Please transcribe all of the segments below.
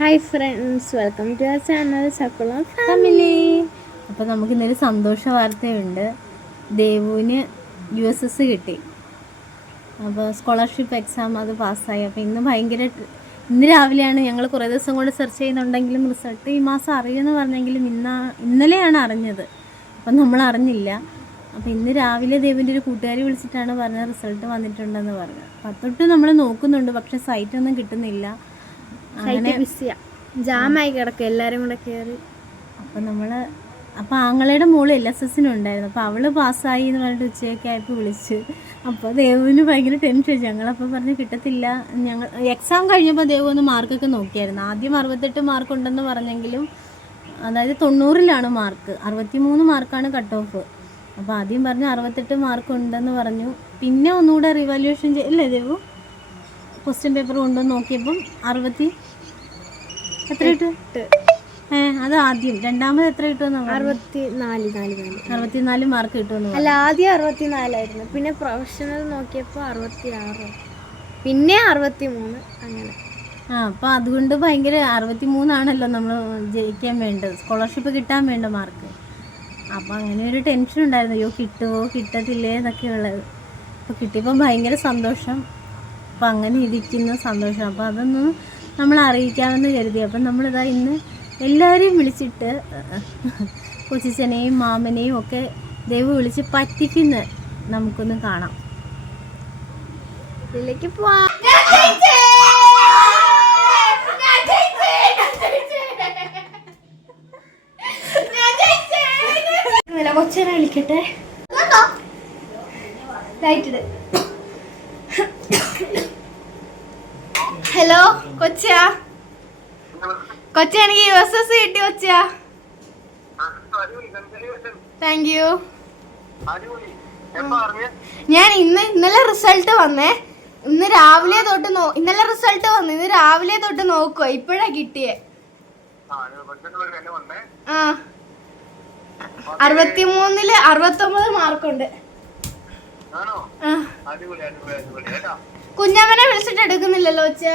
Hi friends, welcome to our channel Chakkulam family. അപ്പോൾ നമുക്ക് ഇന്നൊരു സന്തോഷ വാർത്തയുണ്ട്. ദേവുവിന് USS കിട്ടി. അപ്പോൾ സ്കോളർഷിപ്പ് എക്സാം അത് പാസ്സായി. അപ്പോൾ ഇന്ന് രാവിലെയാണ്, ഞങ്ങൾ കുറേ ദിവസം കൊണ്ട് സെർച്ച് ചെയ്യുന്നുണ്ടെങ്കിലും റിസൾട്ട് ഈ മാസം അറിയുമെന്ന് പറഞ്ഞെങ്കിലും ഇന്നലെയാണ് അറിഞ്ഞത്. അപ്പം നമ്മൾ അറിഞ്ഞില്ല. അപ്പോൾ ഇന്ന് രാവിലെ ദേവിൻ്റെ ഒരു കൂട്ടുകാരി വിളിച്ചിട്ടാണ് പറഞ്ഞത് റിസൾട്ട് വന്നിട്ടുണ്ടെന്ന് പറഞ്ഞത്. അപ്പം തൊട്ട് നമ്മൾ നോക്കുന്നുണ്ട്, പക്ഷേ സൈറ്റൊന്നും കിട്ടുന്നില്ല. അങ്ങനെ ജാമായി കിടക്കും എല്ലാവരും കൂടെ കയറി. അപ്പോൾ ആങ്ങളയുടെ മോള് LSSനുണ്ടായിരുന്നു. അപ്പോൾ അവൾ പാസ്സായി എന്ന് പറഞ്ഞിട്ട് ഉച്ചയൊക്കെ ആയപ്പോൾ വിളിച്ച്. അപ്പോൾ ദേവുവിന് ഭയങ്കര ടെൻഷൻ. ഞങ്ങളപ്പോൾ പറഞ്ഞ് കിട്ടത്തില്ല. ഞങ്ങൾ എക്സാം കഴിഞ്ഞപ്പോൾ ദേവു ഒന്ന് മാർക്കൊക്കെ നോക്കിയായിരുന്നു. ആദ്യം 68 മാർക്ക് ഉണ്ടെന്ന് പറഞ്ഞെങ്കിലും, അതായത് 90-ലാണ് മാർക്ക്, 63 മാർക്കാണ് കട്ട് ഓഫ്. അപ്പോൾ ആദ്യം പറഞ്ഞ് 68 മാർക്ക് ഉണ്ടെന്ന് പറഞ്ഞു. പിന്നെ ഒന്നുകൂടെ റിവാലുവേഷൻ അല്ലേ ദേവു, ക്വസ്റ്റ്യൻ പേപ്പർ കൊണ്ടുവന്ന് നോക്കിയപ്പം 60 എത്ര കിട്ടും? അത് ആദ്യം. രണ്ടാമത് എത്ര കിട്ടുമെന്ന്? 64 മാർക്ക് കിട്ടുമെന്ന്. അല്ല, ആദ്യം 64ആയിരുന്നു. പിന്നെ പ്രൊഫഷണൽ നോക്കിയപ്പോൾ 66, പിന്നെ 63, അങ്ങനെ. അപ്പോൾ അതുകൊണ്ട് ഭയങ്കര 63ആണല്ലോ നമ്മൾ ജയിക്കാൻ വേണ്ടത്, സ്കോളർഷിപ്പ് കിട്ടാൻ വേണ്ട മാർക്ക്. അപ്പോൾ അങ്ങനെ ഒരു ടെൻഷൻ ഉണ്ടായിരുന്നു, അയ്യോ കിട്ടുമോ കിട്ടത്തില്ലേ എന്നൊക്കെ ഉള്ളത്. അപ്പോൾ കിട്ടിയപ്പോൾ ഭയങ്കര സന്തോഷം. അപ്പോൾ അങ്ങനെ ഇരിക്കുന്ന സന്തോഷം. അപ്പോൾ അതൊന്നും നമ്മൾ അറിയിക്കാമെന്ന് കരുതി. അപ്പം നമ്മളിതാ ഇന്ന് എല്ലാവരെയും വിളിച്ചിട്ട്, കൊച്ചിച്ചനെയും മാമനെയും ഒക്കെ ദേവ് വിളിച്ച് പറ്റിക്കുന്ന നമുക്കൊന്ന് കാണാം. ഇതിലേക്ക് പോവാം. കൊച്ചനെ വിളിക്കട്ടെ. ഹലോ കൊച്ചാ, കൊച്ച എനിക്ക് USS കിട്ടി കൊച്ചാ. Thank you. ഞാൻ ഇന്നലെ റിസൾട്ട് വന്നേ. ഇന്നലെ റിസൾട്ട് വന്നു. ഇന്ന് രാവിലെ തൊട്ട് നോക്കുക, ഇപ്പഴാ കിട്ടിയേ. 63-ല് 69 മാർക്കുണ്ട്. കുഞ്ഞമ്മനെ വിളിച്ചിട്ട് എടുക്കുന്നില്ലല്ലോ കൊച്ചാ.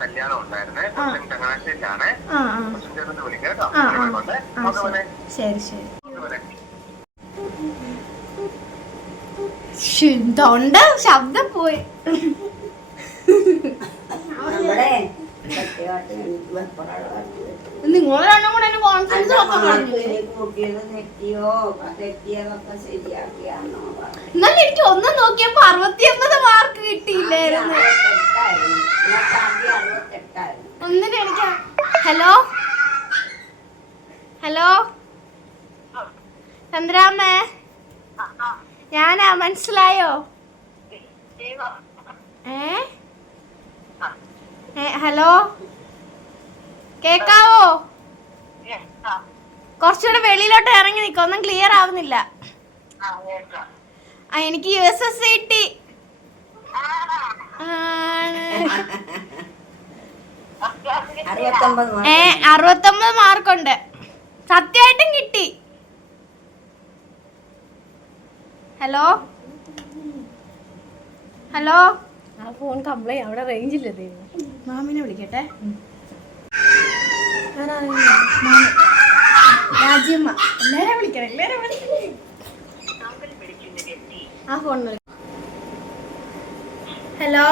കല്യാണം ഉണ്ടായിരുന്നേ, ചങ്ങനാശ്ശേരിയിലാണ്. ശരി ശരി. തൊണ്ട ശബ്ദം പോയി. നിങ്ങളെണ്ണം കൂടെ കോൺഫിഡൻസ് എന്നാലും എനിക്ക് ഒന്നും നോക്കിയപ്പോ 69 മാർക്ക് കിട്ടിയില്ലായിരുന്നു. ഒന്നിന് എനിക്ക് ഹലോ ചന്ദ്രാമ്മേ, ഞാനാ, മനസ്സിലായോ? ഹലോ, കേക്കാവോ? കുറച്ചുകൂടെ വെളിയിലോട്ട് ഇറങ്ങി നിൽക്കാം, ഒന്നും ക്ലിയർ ആവുന്നില്ല. എനിക്ക് USS കിട്ടി. 69 മാർക്കുണ്ട്, സത്യമായിട്ടും കിട്ടി. ഹലോ ആ ഫോൺ കംപ്ലൈന്റ്, അവിടെ റേഞ്ച് ഇല്ല. മാമിനെ വിളിക്കട്ടെ. രാജ്യമ്മ, എല്ലാരും വിളിക്കണം. ആ ഫോണിൽ. ഹലോ,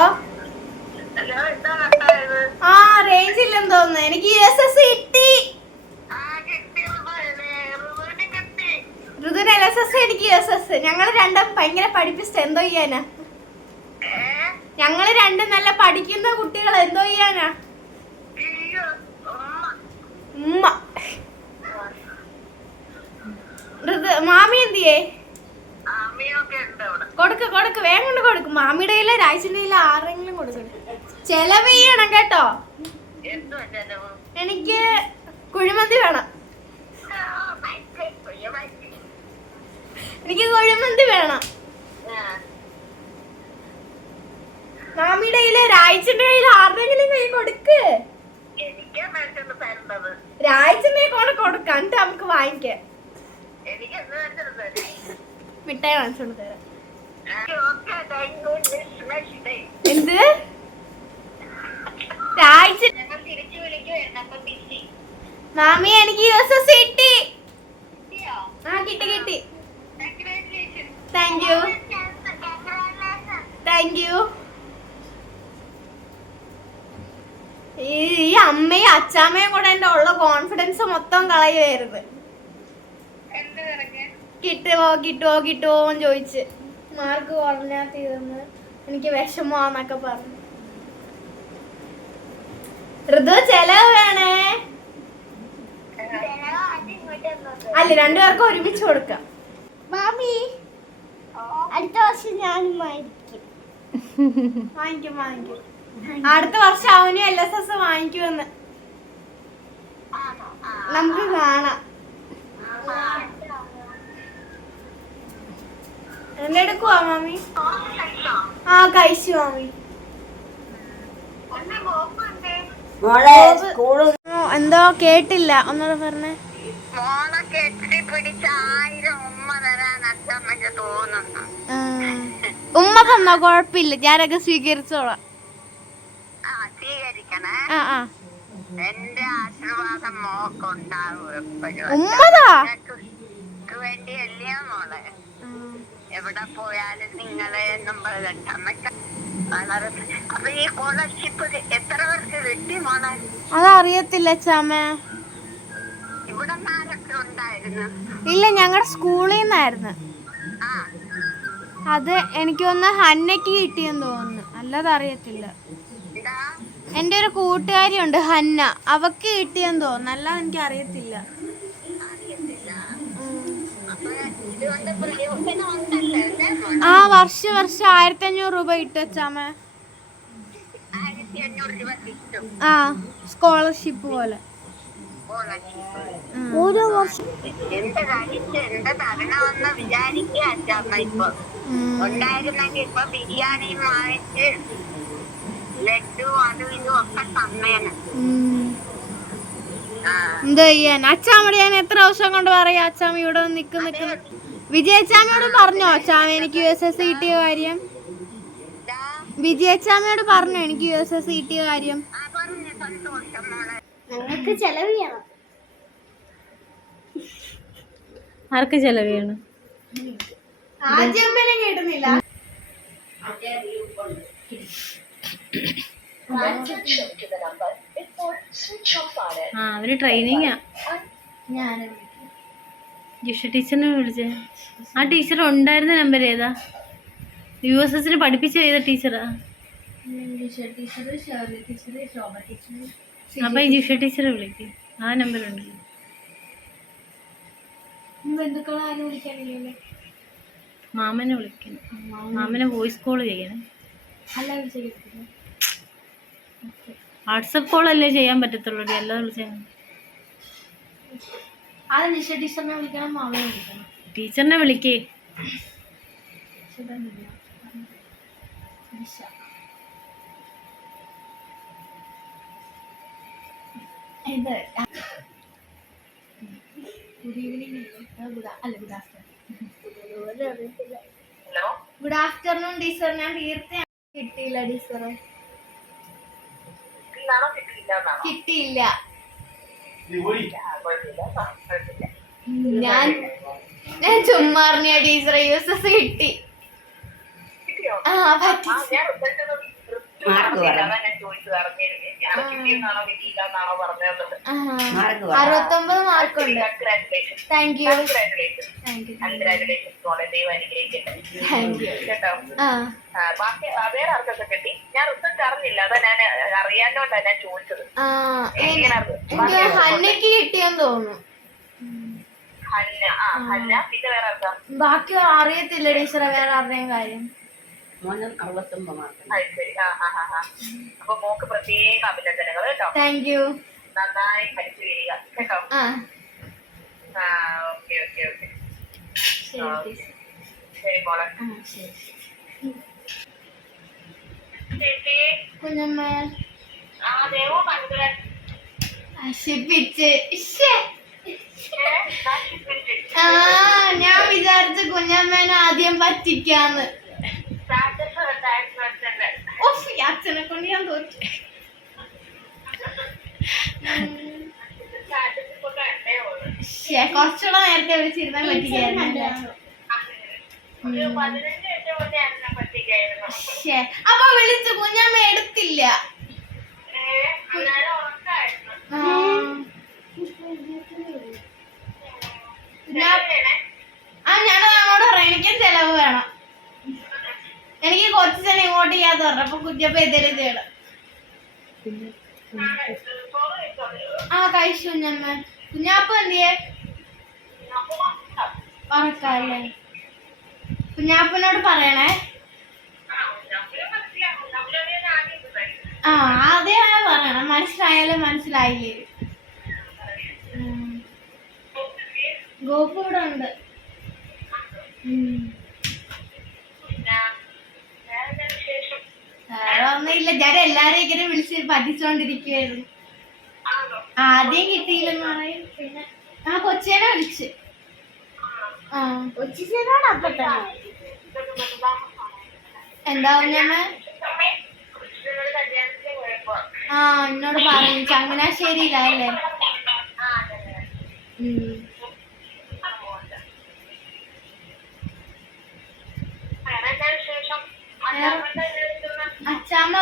റേഞ്ച് ഇല്ലെന്ന് തോന്നുന്നു. എനിക്ക് USS കിട്ടി. ഋതുവിന് LSS, എനിക്ക് USS. ഞങ്ങള് രണ്ടും ഭയങ്കര പഠിപ്പിച്ച, എന്തോ ചെയ്യാനാ. ഞങ്ങള് രണ്ടും നല്ല പഠിക്കുന്ന കുട്ടികൾ, എന്തോ ചെയ്യാനാ. ഉമ്മ മാമി എന്തിയേ? കൊടുക്ക് വേഗം കൊണ്ട് കൊടുക്കും. മാമിയുടെ കയ്യില്, രാജന്റെ കയ്യില്, ആരെങ്കിലും കൊടുക്കും. ചെലവ് ചെയ്യണം കേട്ടോ. എനിക്ക് കുഴിമന്തി വേണം. മാമിയുടെ കയ്യില്, രാജന്റെ കയ്യില്, ആരുടെങ്കിലും കൈ കൊടുക്ക്. രാജന്റെ കൊണ്ട് കൊടുക്കാം, എന്നിട്ട് നമുക്ക് വാങ്ങിക്കാം. മിഠായി വാങ്ങിച്ചോണ്ട് തരാം. മാമി എനിക്ക് USS കിട്ടി. ആ കിട്ടി. Thank you. ഈ അമ്മയും അച്ചാമ്മയും കൂടെ എന്റെ ഉള്ള കോൺഫിഡൻസ് മൊത്തം കളയുമായിരുന്നു. കിട്ടുമോ എന്ന് ചോദിച്ച് മാർക്ക് കുറഞ്ഞാത്തിരുന്ന് എനിക്ക് വിഷമോന്നൊക്കെ പറഞ്ഞു. ഋതു ചെലവ് വേണേ. അല്ല, രണ്ടുപേർക്കും ഒരുമിച്ച് കൊടുക്കാം. മാമി അടുത്ത വർഷം ഞാനും വാങ്ങിക്കും. അടുത്ത വർഷം അവനും LSS വാങ്ങിക്കുമെന്ന് നമുക്ക് കാണാം. എന്തെടുക്കുവാ മാമി? ആ കഴിച്ചു മാമി. എന്തോ കേട്ടില്ല, ഒന്നുകൂടെ പറഞ്ഞേ. ഉമ്മ തന്നോ? കൊഴപ്പില്ല, ഞാനൊക്കെ സ്വീകരിച്ചോളാം. എന്റെ ആശീർവാദം മോക്കുണ്ടാവും. ഉമ്മതാ വേണ്ടിയല്ലേ മോളെ? എവിടെ പോയാലും നിങ്ങളെ അപ്പൊ ഈ സ്കോളർഷിപ്പ് എത്ര പേർക്ക് കിട്ടി മോളെ? അതറിയത്തില്ല ചാമ. ഇവിടെ ആരൊക്കെ ഉണ്ടായിരുന്നു? ഇല്ല, ഞങ്ങളുടെ സ്കൂളിൽ നിന്നായിരുന്നു. അത് എനിക്ക് തോന്നുന്നു ഹന്നയ്ക്ക് കിട്ടിയെന്ന് തോന്നുന്നു, അല്ലാതെ അറിയത്തില്ല. എന്റെ ഒരു കൂട്ടുകാരി ഉണ്ട് ഹന്ന, അവക്ക് കിട്ടിയെന്ന് തോന്നുന്നു, അല്ലാതെ എനിക്ക് അറിയത്തില്ല. ആ വർഷം 1500 രൂപ കിട്ടും അച്ചാമ്മ. ആ സ്കോളർഷിപ്പ് പോലെ. ഓരോ വർഷം എന്റെ കഴിച്ച് എന്റെ തരണമെന്ന് വിചാരിക്കുക അച്ഛമ്മ. ഇപ്പൊ ഉണ്ടായിരുന്നെങ്കിൽ ഇപ്പൊ ബിരിയാണിയും വാങ്ങിച്ച് ലഡ്ഡു അതും ഇതും ഒക്കെ തന്നേന്. എന്താ ചെയ്യാൻ അച്ചാമ്മയോട് ഞാൻ എത്ര ദിവസം കൊണ്ട് പറയാ, അച്ചാമ്മ ഇവിടെ നിക്കുന്നു. വിജയച്ചാമ്മയോട് പറഞ്ഞോ അച്ചാമ്മ എനിക്ക് USS കിട്ടിയ കാര്യം? വിജയച്ചാമ്മയോട് പറഞ്ഞോ എനിക്ക് USS കിട്ടിയ കാര്യം? ഞങ്ങൾക്ക് ചെലവ് ചെയ്യണം. ആർക്ക് ചെലവ് ചെയ്യണം? ആദ്യം കേട്ടുന്നില്ല. അവര് ട്രെയിനിങ്ങാ. ജിഷ ടീച്ചറിനെ വിളിച്ചേ. ആ ടീച്ചർ ഉണ്ടായിരുന്ന നമ്പർ ഏതാ? USSന് പഠിപ്പിച്ച് ചെയ്ത ടീച്ചറാ. അപ്പൊ ഈ ജിഷ ടീച്ചറെ വിളിക്കും, ആ നമ്പർ ഉണ്ടല്ലോ. മാമനെ വിളിക്കണം, മാമനെ വോയിസ് കോൾ ചെയ്യണം. വാട്സപ്പ് കോൾ അല്ലേ ചെയ്യാൻ പറ്റത്തുള്ളൂ, അല്ലാതെ വിളിച്ചാൽ ടീച്ചറിനെ വിളിക്കേ. Good afternoon teacher. ഞാൻ തീർച്ചയായും കിട്ടിയില്ല ടീച്ചറെ, കിട്ടിയില്ല. ഞാൻ ചുമ്മാ പറഞ്ഞ ടീച്ചറെ USS കിട്ടി. ആ പറ്റി. മാർക്ക് 69 മാർക്കുണ്ട്. Thank you. വേറെ ആർക്കൊക്കെ കിട്ടി? ഞാൻ റിസൾട്ട് അറിഞ്ഞില്ല, അതാ ഞാൻ അറിയാനോണ്ടാ ഞാൻ ചോദിച്ചത്. എനിക്ക് ഹന്നയ്ക്ക് കിട്ടിയെന്ന് തോന്നുന്നു. ഹന്ന പിന്നെ വേറെ ആർക്കാ? ബാക്കി അറിയത്തില്ല ടീച്ചറെ, വേറെ ആരുടെയും കാര്യം. അപ്പൊ മോക്ക് പ്രത്യേക അഭിനന്ദനങ്ങൾ കേട്ടോ. Thank you. നന്നായി പഠിച്ചു വരിക കേട്ടോ. ഓക്കെ ഓക്കെ ഓക്കെ ശരി മോളെ. കുഞ്ഞമ്മ ദേവോ കണ്ടു നശിപ്പിച്ച്. ഞാൻ വിചാരിച്ച കുഞ്ഞമ്മേനെ ആദ്യം പറ്റിക്കാന്ന്. അച്ഛനെ കൊണ്ട് ഞാൻ തോറ്റു. കുറച്ചുകൂടെ നേരത്തെ വിളിച്ചിരുന്നാൽ പറ്റിക്കായിരുന്നു. ഒരു 15 മിനിറ്റ് മുന്നേ എന്നെ പറ്റിക്കായിരുന്നു. അപ്പൊ വിളിച്ചു കുഞ്ഞമ്മ എടുത്തില്ല. അന്നേരം ഉറക്കായിരുന്നു. ഞാൻ അങ്ങോട്ട് പറയാം, എനിക്കും ചെലവ് വേണം. എനിക്ക് കുറച്ച് തന്നെ ഇങ്ങോട്ട് ചെയ്യാതെ പറഞ്ഞു. അപ്പൊ കുഞ്ഞപ്പ എന്തേലും ചെയ്യണം. കഴിച്ചു കുഞ്ഞമ്മ. കുഞ്ഞാപ്പ എന്തിയെ? ഉറക്കല്ലേ? കുഞ്ഞാപ്പനോട് പറയണേ. ആദ്യം പറയണം, മനസ്സിലായാലും മനസ്സിലായില്ലേ. ഗോപു ഇവിടെ ഉണ്ട്. വേറെ ഒന്നുമില്ല, ഞാൻ എല്ലാരെയും ഇങ്ങനെ വിളിച്ച് പറ്റിച്ചോണ്ടിരിക്കുവായിരുന്നു. ആദ്യം കിട്ടിയില്ലെന്ന് പറയും. പിന്നെ കൊച്ചിനെ വിളിച്ച്. കൊച്ചിനോട് അപ്പൊ തന്നെ എന്താ ഞാൻ എന്നോട് പറഞ്ഞു ചങ്ങനാശ്ശേരിയിലല്ലേ. അച്ചാമ്മ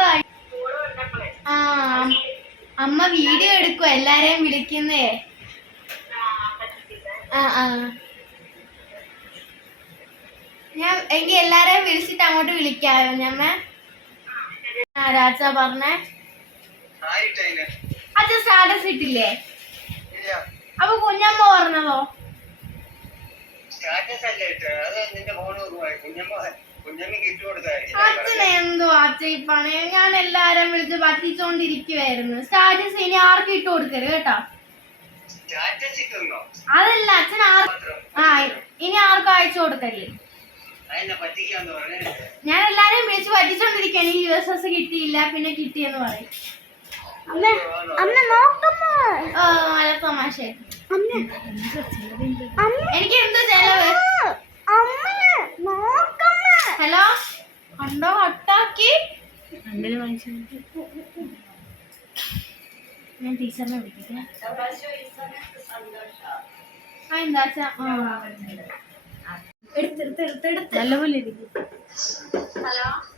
അമ്മ വീഡിയോ എടുക്കുവോ എല്ലാരെയും വിളിക്കുന്നേ? ഞാൻ എങ്കിൽ എല്ലാരെയും വിളിച്ചിട്ട് അങ്ങോട്ട് വിളിക്കാമോ ഞമ്മ? രാജ പറഞ്ഞേ. അച്ഛൻ സ്റ്റാറ്റസ് ഇട്ടില്ലേ? അപ്പൊ കുഞ്ഞമ്മ പറഞ്ഞതോ? അച്ഛൻ എന്തോ അച്ഛൻ ഈ പണി. ഞാൻ എല്ലാരും വിളിച്ച് പറ്റിച്ചോണ്ടിരിക്കുവായിരുന്നു. സ്റ്റാറ്റസ് ഇനി ആർക്കും ഇട്ട് കൊടുക്കരുത് കേട്ടോ. അതല്ല അച്ഛൻ ഇനി ആർക്കും അയച്ചു കൊടുക്കല്ലേ. ഞാൻ എല്ലാരെയും വിളിച്ച് പറ്റിച്ചോണ്ടിരിക്കുക. എനിക്ക് USS കിട്ടിയില്ല, പിന്നെ കിട്ടിയെന്ന് പറയും. നല്ല തമാശ. എനിക്ക് എന്തോ ചെലവ്. ഹലോ കണ്ടോ കട്ടാക്കി. ഞാൻ ടീച്ചറിനെ വിളിക്കാം. എന്താ നല്ലപോലെ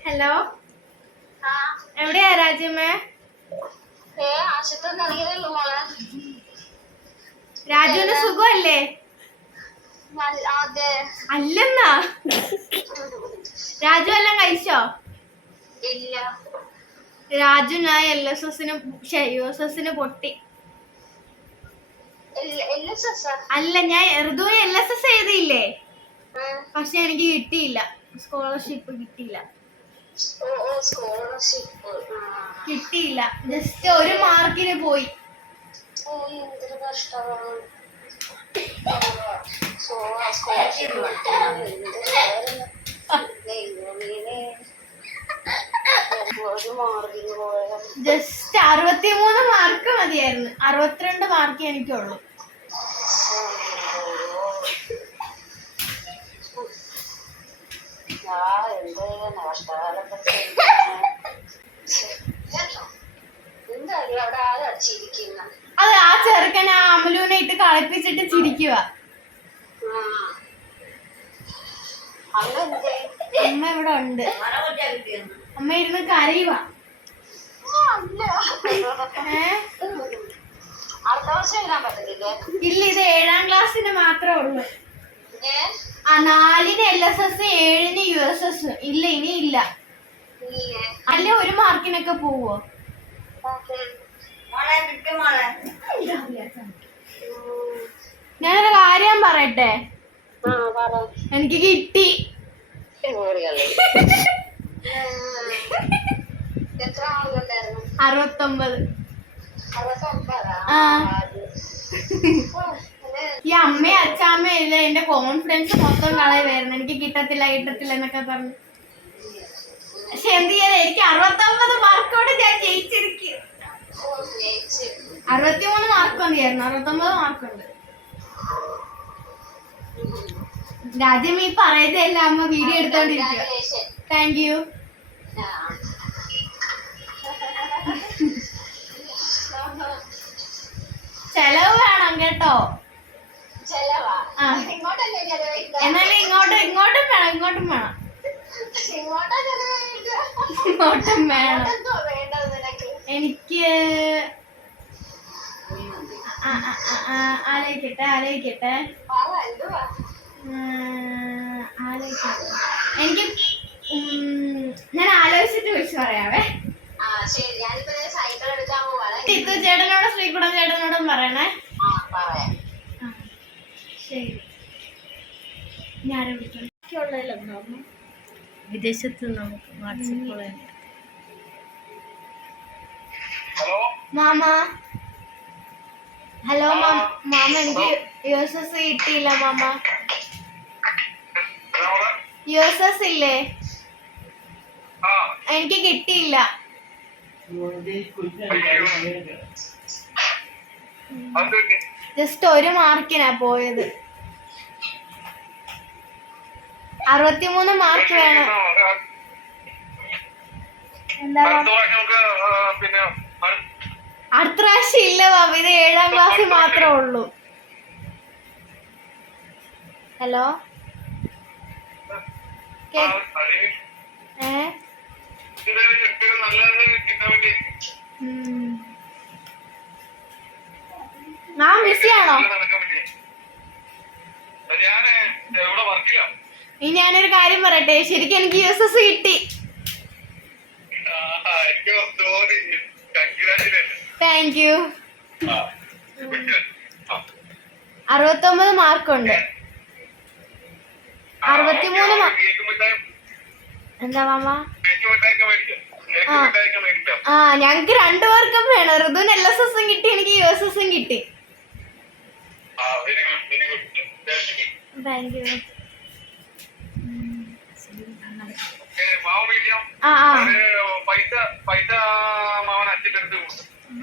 ഹലോ എവിടെയാ രാജ്യമ്മേ? രാജുവിന് സുഖമല്ലേ? അല്ലെന്നാ രാജു എല്ലാം കഴിച്ചോ? രാജു ഞാൻ USSന് പൊട്ടി. അല്ല ഞാൻ ഋതുവിന് LSS എഴുതിയില്ലേ, പക്ഷെ എനിക്ക് കിട്ടിയില്ല. സ്കോളർഷിപ്പ് കിട്ടിയില്ല. ജസ്റ്റ് ഒരു മാർക്കിന് പോയി. ജസ്റ്റ് 63 മാർക്ക് മതിയായിരുന്നു. 62 മാർക്ക് എനിക്കുള്ളൂ. അത് ആ ചെറുക്കനെ അമലൂനെ ഇട്ട് കളിപ്പിച്ചിട്ട് ചിരിക്കുക. അമ്മ ഇവിടെ ഉണ്ട്. അമ്മ ഇരുന്ന് കരയുക. ഇല്ല, ഇത് 7ാം ക്ലാസ്സിന് മാത്രമേ ഉള്ളൂ. 4ന് LSS, 7ന് USS. ഇല്ല, ഇനി ഇല്ല. അല്ല ഒരു മാർക്കിനൊക്കെ പോവോ? ഞാനൊരു കാര്യം പറയട്ടെ. എനിക്ക് കിട്ടി. 69. ഈ അമ്മയും അച്ഛാമ്മയും ഇല്ല, എന്റെ കോൺഫിഡൻസ് മൊത്തം കളയുമായിരുന്നു. എനിക്ക് കിട്ടത്തില്ല എന്നൊക്കെ പറഞ്ഞു. പക്ഷെ എന്ത് ചെയ്യാൻ, എനിക്ക് 69 മാർക്കോടെ ഞാൻ ജയിച്ചിരിക്കും. 63 മാർക്ക് മതിയായിരുന്നു, 69 മാർക്കുണ്ട്. രാജ്യം ഈ പറയുന്നതല്ല അമ്മ വീഡിയോ എടുത്തോണ്ടിരിക്കുക. Thank you. ചെലവ് വേണം കേട്ടോ. എന്നാലും ഇങ്ങോട്ടും വേണം ഇങ്ങോട്ടും വേണം. എനിക്ക് ആലോചിക്കട്ടെ ആലോചിക്കട്ടെ. എനിക്ക് ഞാൻ ആലോചിച്ചിട്ട് വിളിച്ചു പറയാവേ. ചിത്തു ചേട്ടനോടും ശ്രീകുടം ചേട്ടനോടും പറയണേ. ശരി, ഞാൻ വിളിക്കണം. വിദേശത്ത് നമുക്ക് വാട്സപ്പ് മാമ. ഹലോ മാമ, എനിക്ക് USS കിട്ടിയില്ല മാമ. USS ഇല്ലേ, എനിക്ക് കിട്ടിയില്ല. ജസ്റ്റ് 1 മാർക്കിനാ പോയത്. 63 മാർക്ക് വേണം. എന്താ അടുത്ത പ്രാവശ്യം ഇല്ല ബാബു, ഇത് 7ാം ക്ലാസ്സിൽ മാത്രമേ ഉള്ളൂ. ഹലോ, മാം ബിസിയാണോ? ഇനി ഞാനൊരു കാര്യം പറയട്ടെ, ശരിക്കും എനിക്ക് USS കിട്ടി. Thank you. 69 മാർക്കുണ്ട്. 63 എന്താ മാമ? ഞങ്ങക്ക് 2 പേർക്കും വേണം. ഋതുവിന് LSSും കിട്ടി, എനിക്ക് USSും കിട്ടി. Thank you.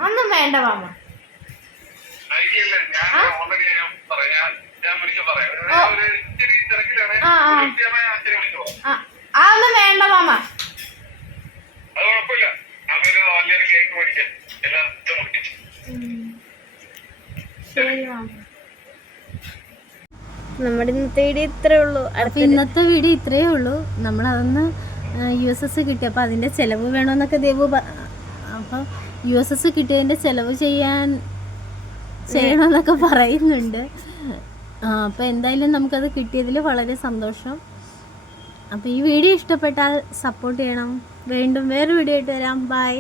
ഒന്നും വേണ്ട മാമ. അതൊന്നും വേണ്ട മാമ. ശരി മാമ. നമ്മുടെ ഇന്നത്തെ വീഡിയോ ഇത്രയേ ഉള്ളൂ. അപ്പോൾ ഇന്നത്തെ വീഡിയോ ഇത്രയേ ഉള്ളൂ. നമ്മളതൊന്ന് USS കിട്ടി, അപ്പോൾ അതിൻ്റെ ചിലവ് വേണമെന്നൊക്കെ ദേവു അപ്പോൾ USS കിട്ടിയതിൻ്റെ ചിലവ് ചെയ്യണമെന്നൊക്കെ പറയുന്നുണ്ട്. അപ്പോൾ എന്തായാലും നമുക്കത് കിട്ടിയതിൽ വളരെ സന്തോഷം. അപ്പോൾ ഈ വീഡിയോ ഇഷ്ടപ്പെട്ടാൽ സപ്പോർട്ട് ചെയ്യണം. വീണ്ടും വേറെ വീഡിയോ ആയിട്ട് വരാം. ബൈ.